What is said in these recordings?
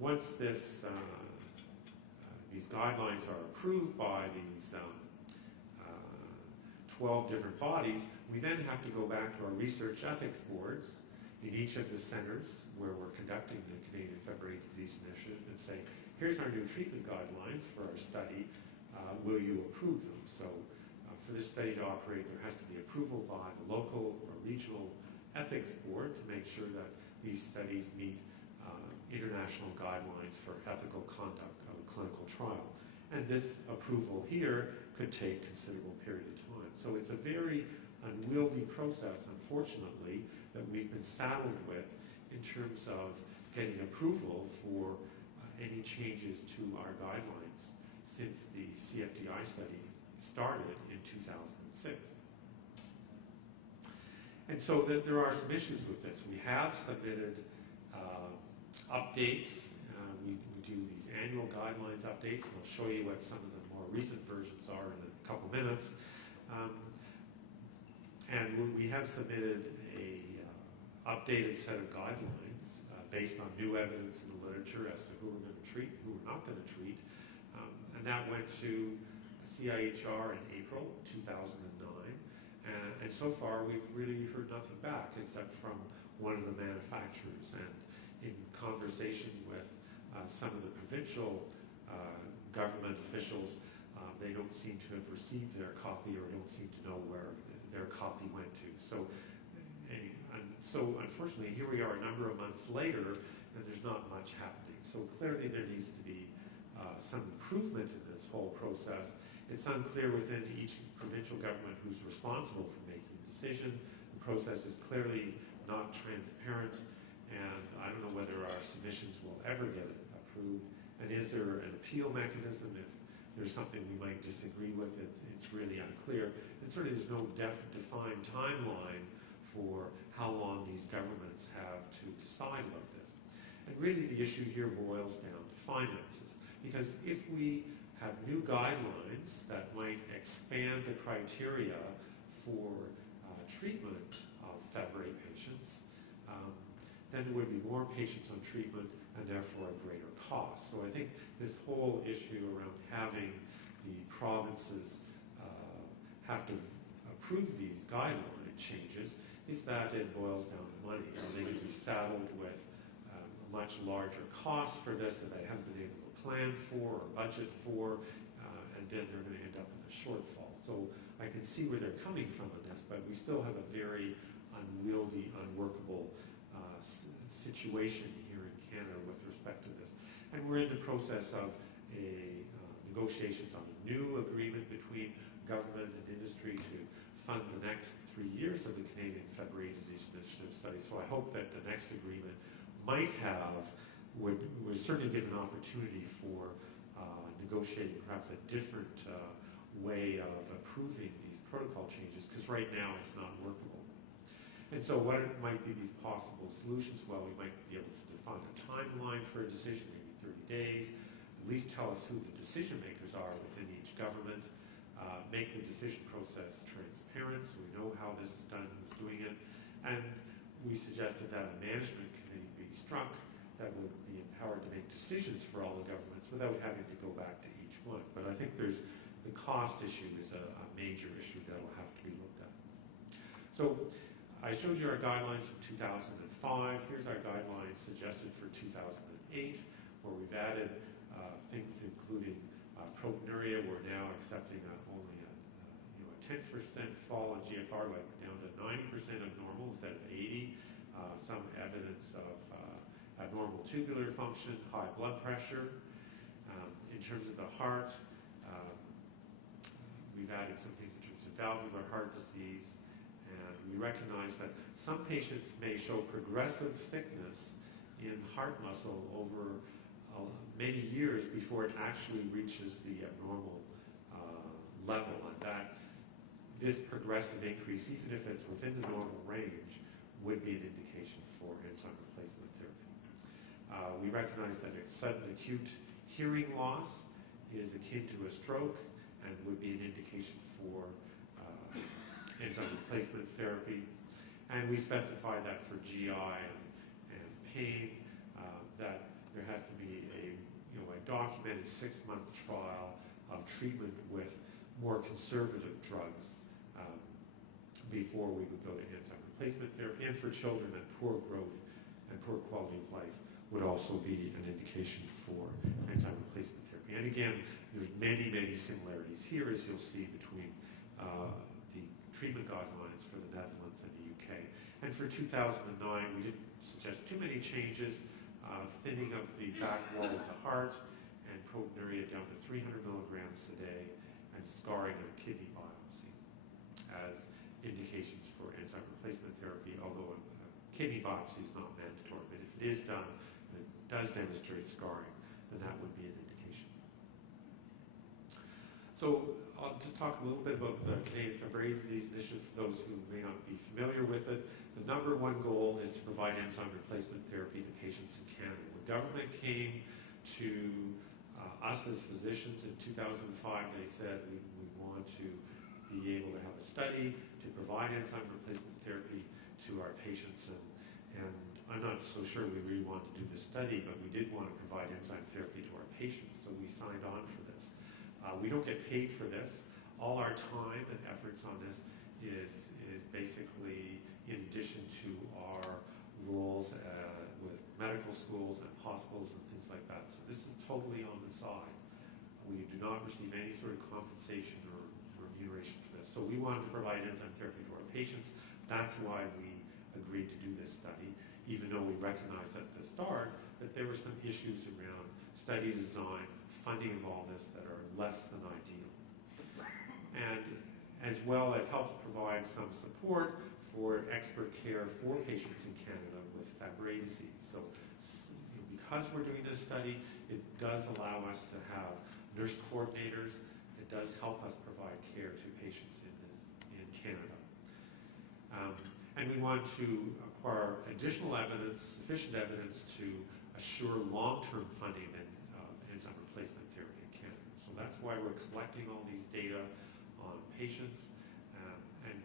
once these guidelines are approved by these 12 different bodies, we then have to go back to our research ethics boards in each of the centers where we're conducting the Canadian Fabry Disease Initiative and say, here's our new treatment guidelines for our study, will you approve them? So for this study to operate, there has to be approval by the local or regional ethics board to make sure that these studies meet international guidelines for ethical conduct of a clinical trial. And this approval here could take a considerable period of time. So it's a very unwieldy process, unfortunately, that we've been saddled with in terms of getting approval for any changes to our guidelines since the CFDI study started in 2006. And so there are some issues with this. We have submitted updates. We do these annual guidelines updates, and I'll show you what some of the more recent versions are in a couple minutes. And we have submitted a updated set of guidelines based on new evidence in the literature as to who we're going to treat, who we're not going to treat. And that went to CIHR in April 2009. And so far, we've really heard nothing back except from one of the manufacturers. And in conversation with some of the provincial government officials, they don't seem to have received their copy or don't seem to know where their copy went to. So unfortunately, here we are a number of months later, and there's not much happening. So clearly there needs to be some improvement in this whole process. It's unclear within each provincial government who's responsible for making the decision. The process is clearly not transparent, and I don't know whether our submissions will ever get approved. And is there an appeal mechanism if there's something we might disagree with? It's really unclear. And certainly there's no defined timeline for how long these governments have to decide about this. And really the issue here boils down to finances. Because if we have new guidelines that might expand the criteria for treatment of Fabry patients, then there would be more patients on treatment and therefore a greater cost. So I think this whole issue around having the provinces have to approve these guideline changes is that it boils down to money. And they would be saddled with a much larger cost for this that they haven't been able to plan for or budget for, and then they're going to end up in a shortfall. So I can see where they're coming from on this, but we still have a very unwieldy, unworkable situation here in Canada with respect to this. And we're in the process of negotiations on a new agreement between government and industry to fund the next 3 years of the Canadian Fabry Disease Initiative study. So I hope that the next agreement would certainly give an opportunity for negotiating perhaps a different way of approving these protocol changes, because right now it's not workable. And so what might be these possible solutions? Well, we might be able to define a timeline for a decision, maybe 30 days, at least tell us who the decision makers are within each government, make the decision process transparent so we know how this is done, who's doing it, and we suggested that a management committee be struck that would be empowered to make decisions for all the governments without having to go back to each one. But I think the cost issue is a major issue that will have to be looked at. So I showed you our guidelines from 2005. Here's our guidelines suggested for 2008, where we've added things including proteinuria. We're now accepting only a 10% fall in GFR, like down to 90% of normal instead of 80. Some evidence of abnormal tubular function, high blood pressure. In terms of the heart, we've added some things in terms of valvular heart disease. And we recognize that some patients may show progressive thickness in heart muscle over many years before it actually reaches the abnormal level, and that this progressive increase, even if it's within the normal range, would be an indication for enzyme replacement therapy. We recognize that a sudden acute hearing loss is akin to a stroke and would be an indication for enzyme replacement therapy. And we specify that for GI and pain, that there has to be documented 6-month trial of treatment with more conservative drugs before we would go to enzyme replacement therapy. And for children at poor growth and poor quality of life would also be an indication for enzyme replacement therapy. And again, there's many, many similarities here, as you'll see, between the treatment guidelines for the Netherlands and the UK. And for 2009, we didn't suggest too many changes. Thinning of the back wall of the heart and proteinuria down to 300 milligrams a day, and scarring of kidney biopsy as indications for enzyme replacement therapy, although kidney biopsy is not mandatory. But if it is done, and it does demonstrate scarring, then that would be an indication. So I'll just talk a little bit about the Canadian Fabry Disease Initiative for those who may not be familiar with it. The number one goal is to provide enzyme replacement therapy to patients in Canada. The government came to us as physicians in 2005. They said we want to be able to have a study to provide enzyme replacement therapy to our patients. And I'm not so sure we really want to do this study, but we did want to provide enzyme therapy to our patients, so we signed on for this. We don't get paid for this. All our time and efforts on this is basically in addition to our roles with medical schools and hospitals and things like that. So this is totally on the side. We do not receive any sort of compensation or remuneration for this. So we wanted to provide enzyme therapy to our patients. That's why we agreed to do this study, even though we recognized at the start that there were some issues around study design, funding of all this that are less than ideal. And as well, it helps provide some support for expert care for patients in Canada with Fabry disease. So because we're doing this study, it does allow us to have nurse coordinators. It does help us provide care to patients in Canada. And we want to acquire additional evidence, sufficient evidence to assure long-term funding of enzyme replacement therapy in Canada. So that's why we're collecting all these data on patients, and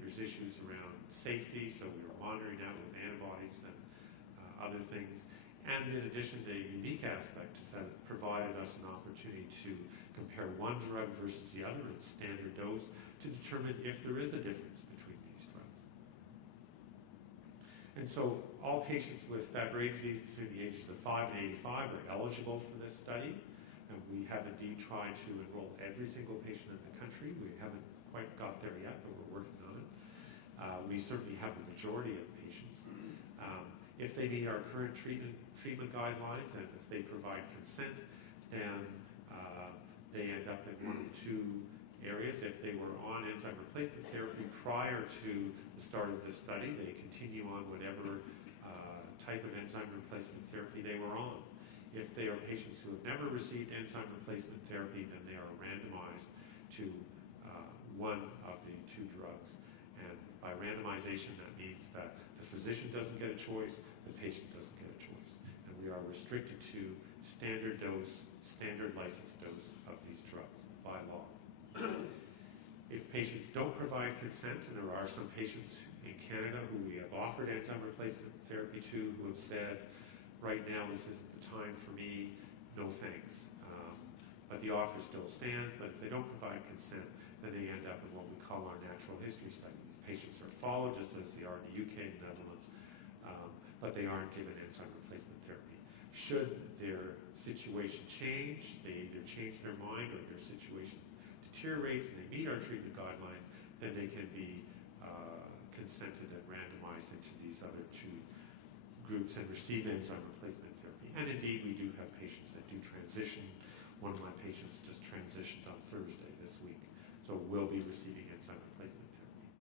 there's issues around safety, so we're monitoring that with antibodies and other things. And in addition, the unique aspect is that it's provided us an opportunity to compare one drug versus the other at standard dose to determine if there is a difference between these drugs. And so all patients with Fabry disease between the ages of 5 and 85 are eligible for this study. And we have indeed tried to enroll every single patient in the country. We haven't quite got there yet, but we're working on it. We certainly have the majority of patients. If they meet our current treatment guidelines and if they provide consent, then they end up in one of the two areas. If they were on enzyme replacement therapy prior to the start of this study, they continue on whatever type of enzyme replacement therapy they were on. If they are patients who have never received enzyme replacement therapy, then they are randomized to one of the two drugs. And by randomization, that means that the physician doesn't get a choice, the patient doesn't get a choice. And we are restricted to standard dose, standard licensed dose of these drugs by law. If patients don't provide consent, and there are some patients in Canada who we have offered enzyme replacement therapy to who have said, right now this isn't the time for me, no thanks. But the offer still stands, but if they don't provide consent, then they end up in what we call our natural history study. These patients are followed just as they are in the UK and Netherlands, but they aren't given enzyme replacement therapy. Should their situation change, they either change their mind or their situation deteriorates and they meet our treatment guidelines, then they can be consented and randomized into these other two groups and receive enzyme replacement therapy. And indeed, we do have patients that do transition. One of my patients just transitioned on Thursday this week, so will be receiving enzyme replacement